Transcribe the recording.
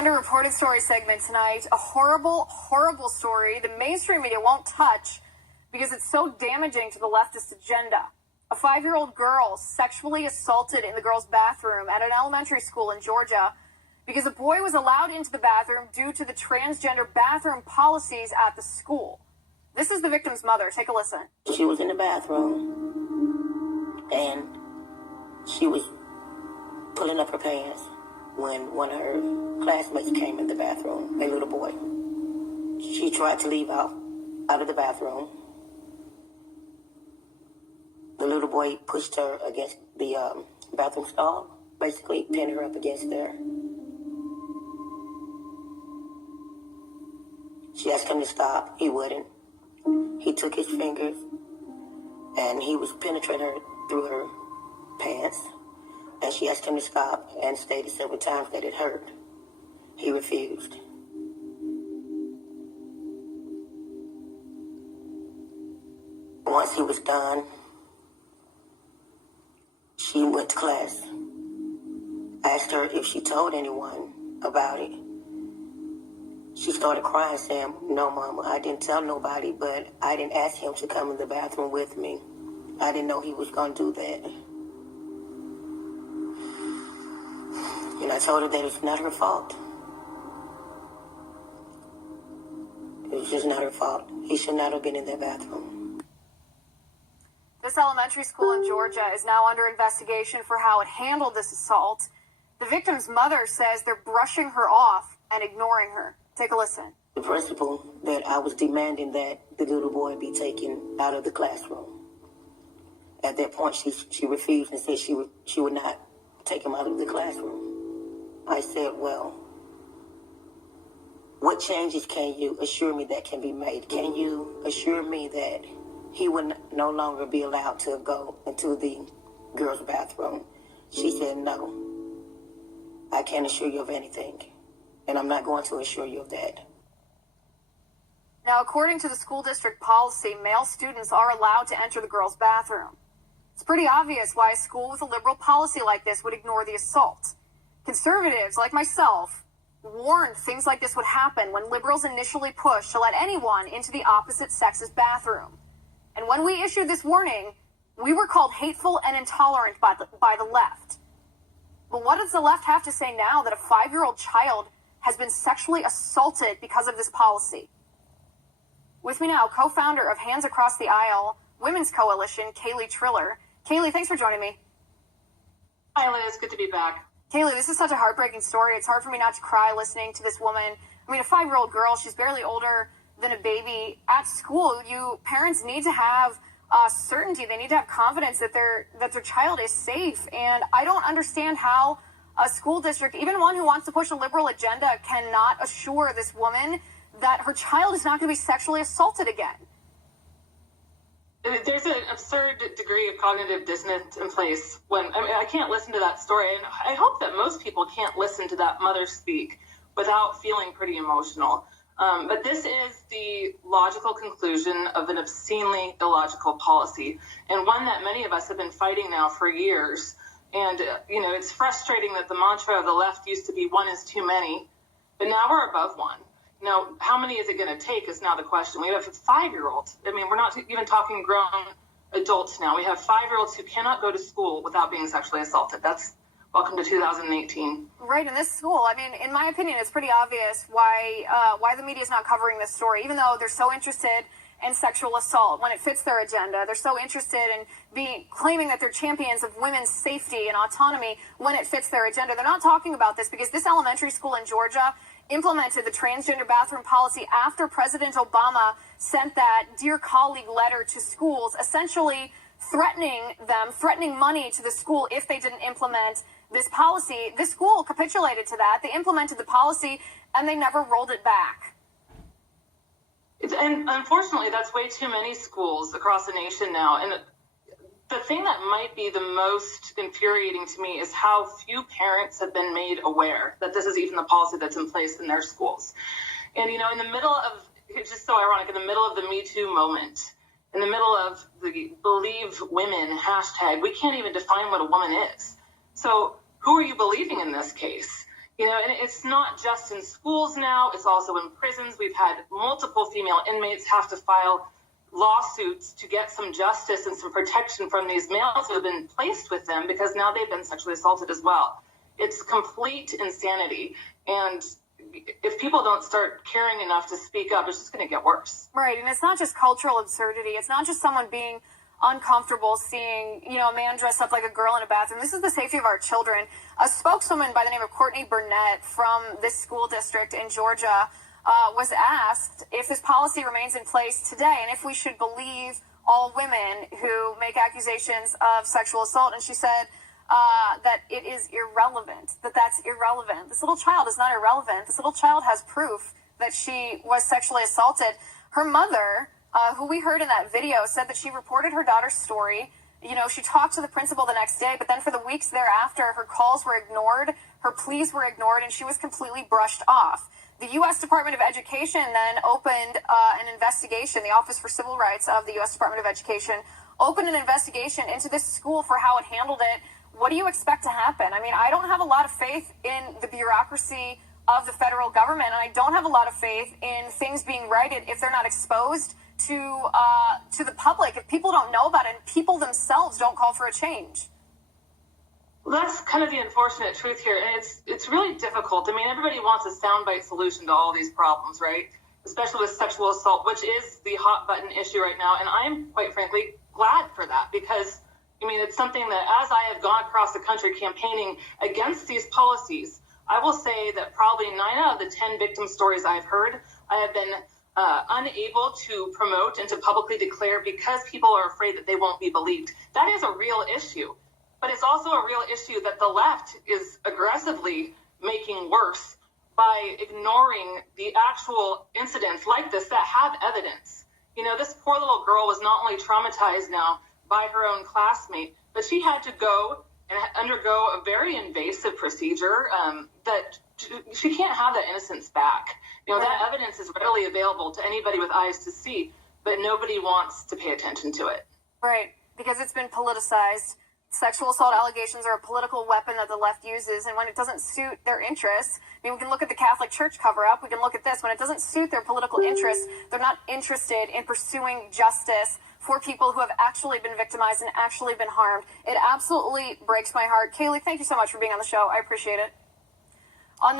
underreported story segment tonight. A horrible, horrible story the mainstream media won't touch because it's so damaging to the leftist agenda. A 5-year-old girl sexually assaulted in the girls' bathroom at an elementary school in Georgia because a boy was allowed into the bathroom due to the transgender bathroom policies at the school. This is the victim's mother. Take a listen. She was in the bathroom and she was pulling up her pants when one of her classmates came in the bathroom, a little boy. She tried to leave out of the bathroom. The little boy pushed her against the bathroom stall, basically pinned her up against there. She asked him to stop. He wouldn't. He took his fingers and he was penetrating her through her pants. And she asked him to stop and stated several times that it hurt. He refused. Once he was done, she went to class. I asked her if she told anyone about it. She started crying, saying, "No, Mama, I didn't tell nobody, but I didn't ask him to come in the bathroom with me. I didn't know he was going to do that." And I told her that it's not her fault. It was just not her fault. He should not have been in that bathroom. This elementary school in Georgia is now under investigation for how it handled this assault. The victim's mother says they're brushing her off and ignoring her. Take a listen. The principal that I was demanding that the little boy be taken out of the classroom. At that point, she refused and said she would not take him out of the classroom. I said, "Well, what changes can you assure me that can be made? Can you assure me that he would no longer be allowed to go into the girls' bathroom?" She said, "No, I can't assure you of anything, and I'm not going to assure you of that." Now, according to the school district policy, male students are allowed to enter the girls' bathroom. It's pretty obvious why a school with a liberal policy like this would ignore the assault. Conservatives, like myself, warned things like this would happen when liberals initially pushed to let anyone into the opposite sex's bathroom. And when we issued this warning, we were called hateful and intolerant by the left. But what does the left have to say now that a 5-year-old child has been sexually assaulted because of this policy? With me now, co-founder of Hands Across the Aisle Women's Coalition, Kaylee Triller. Kaylee, thanks for joining me. Hi, Liz. Good to be back. Kaylee, this is such a heartbreaking story. It's hard for me not to cry listening to this woman. I mean, a 5-year-old girl, she's barely older than a baby. At school, parents need to have certainty. They need to have confidence that their child is safe. And I don't understand how a school district, even one who wants to push a liberal agenda, cannot assure this woman that her child is not going to be sexually assaulted again. There's an absurd degree of cognitive dissonance in place when I can't listen to that story, and I hope that most people can't listen to that mother speak without feeling pretty emotional. But this is the logical conclusion of an obscenely illogical policy, and one that many of us have been fighting now for years. And it's frustrating that the mantra of the left used to be "one is too many," but now we're above one. Now, how many is it going to take is now the question. We have a 5-year-old. I mean, we're not even talking grown adults now. We have 5-year-olds who cannot go to school without being sexually assaulted. That's welcome to 2018. Right, in this school, I mean, in my opinion, it's pretty obvious why the media is not covering this story, even though they're so interested in sexual assault when it fits their agenda. They're so interested in claiming that they're champions of women's safety and autonomy when it fits their agenda. They're not talking about this because this elementary school in Georgia implemented the transgender bathroom policy after President Obama sent that Dear Colleague letter to schools, essentially threatening money to the school if they didn't implement this policy. The school capitulated to that. They implemented the policy and they never rolled it back. And unfortunately, that's way too many schools across the nation now. And the thing that might be the most infuriating to me is how few parents have been made aware that this is even the policy that's in place in their schools. And, in the middle of, it's just so ironic, in the middle of the Me Too moment, in the middle of the Believe Women hashtag, we can't even define what a woman is. So who are you believing in this case? You know, and it's not just in schools now, it's also in prisons. We've had multiple female inmates have to file lawsuits to get some justice and some protection from these males who have been placed with them because now they've been sexually assaulted as well. It's complete insanity. And if people don't start caring enough to speak up, it's just going to get worse. Right. And it's not just cultural absurdity. It's not just someone being uncomfortable seeing, a man dressed up like a girl in a bathroom. This is the safety of our children. A spokeswoman by the name of Courtney Burnett from this school district in Georgia was asked if this policy remains in place today and if we should believe all women who make accusations of sexual assault. And she said that it is irrelevant, that's irrelevant. This little child is not irrelevant. This little child has proof that she was sexually assaulted. Her mother, who we heard in that video, said that she reported her daughter's story. She talked to the principal the next day, but then for the weeks thereafter, her calls were ignored, her pleas were ignored, and she was completely brushed off. The U.S. Department of Education then opened an investigation. The Office for Civil Rights of the U.S. Department of Education opened an investigation into this school for how it handled it. What do you expect to happen? I mean, I don't have a lot of faith in the bureaucracy of the federal government, and I don't have a lot of faith in things being righted if they're not exposed to the public, if people don't know about it, and people themselves don't call for a change. Well, that's kind of the unfortunate truth here, and it's really difficult. I mean, everybody wants a soundbite solution to all these problems, right? Especially with sexual assault, which is the hot button issue right now, and I'm quite frankly glad for that because, it's something that as I have gone across the country campaigning against these policies, I will say that probably 9 out of the 10 victim stories I've heard, I have been unable to promote and to publicly declare because people are afraid that they won't be believed. That is a real issue. But it's also a real issue that the left is aggressively making worse by ignoring the actual incidents like this that have evidence. This poor little girl was not only traumatized now by her own classmate, but she had to go and undergo a very invasive procedure that she can't have that innocence back. That evidence is readily available to anybody with eyes to see, but nobody wants to pay attention to it. Right, because it's been politicized. Sexual assault allegations are a political weapon that the left uses, and when it doesn't suit their interests, we can look at the Catholic Church cover-up, we can look at this, when it doesn't suit their political interests, they're not interested in pursuing justice for people who have actually been victimized and actually been harmed. It absolutely breaks my heart. Kaylee, thank you so much for being on the show. I appreciate it.